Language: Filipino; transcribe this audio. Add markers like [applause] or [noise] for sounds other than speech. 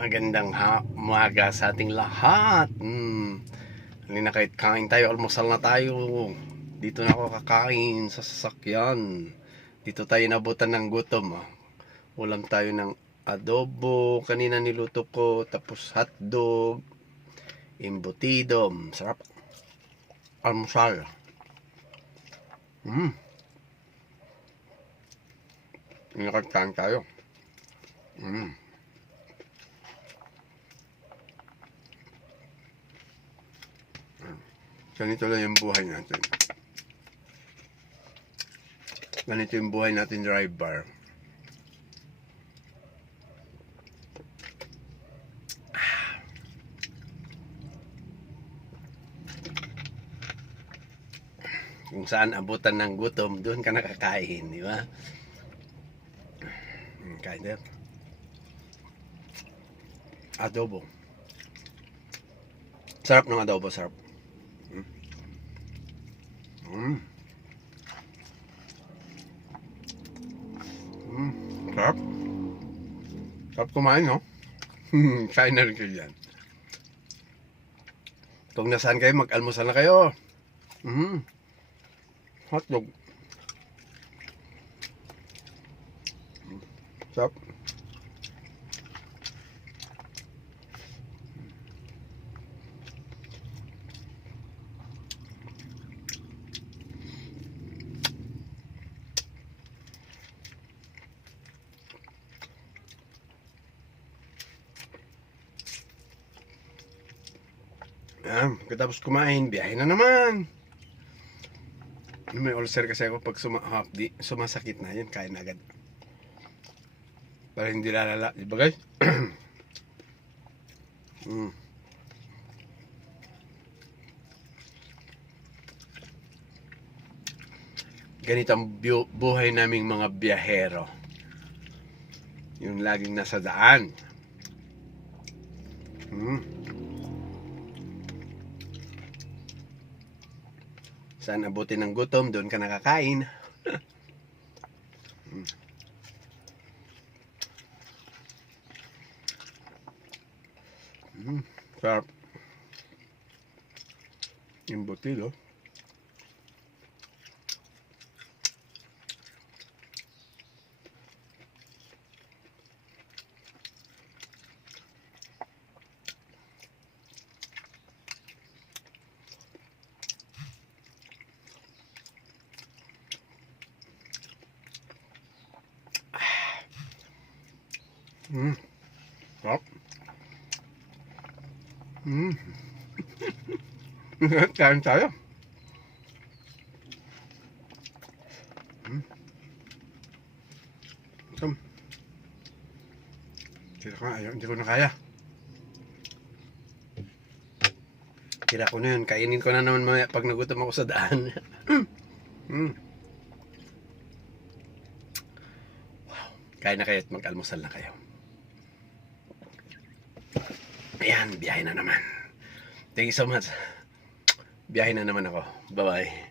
Magandang ha umaga sa ating lahat. Mm. Halina kahit kain tayo, almusal na tayo. Dito na ako kakain sa sasakyan. Dito tayo nabutan ng gutom. Ulam tayo ng adobo. Kanina niluto ko. Tapos hotdog. Embutido. Mm, Sarap. Almusal. Mm. Nakagkain tayo. Mm. Ganito lang yung buhay natin. Ganito yung buhay natin driver. Kung saan abutan ng gutom, doon ka nakakain, di ba? Mm, Kain din. Adobo. Sarap ng adobo, sarap. Mm. Mm. Sarap. Sarap kumain, no? [laughs] Kain na rin kayo dyan. Kung nasaan kayo, mag-almusal na kayo. Mm. Hotdog. Mm. Sarap. Ah, katapos kumain, biyahe na naman. May ulcer kasi ako pag suma, hapdi, sumasakit na yun, kain agad. Para hindi lalala, di ba guys? [clears throat] mm. Ganito ang bu- buhay naming mga biyahero. Yung laging nasa daan. Mm. Saan abutin ng gutom, doon ka nakakain. Mm. Mm, sarap. Yung butido. Mm. Sarap. Mm. [laughs] Kain tayo. Mm. Tum. Tira ko na, hindi ko na kaya. Tira ko na yun, kainin ko na naman mamaya pag nagutom ako sa daan. mm. Wow. Kain na kayo at mag-almusal na kayo. Ayan, biyahe na naman. Thank you so much. Biyahe na naman ako. Bye-bye.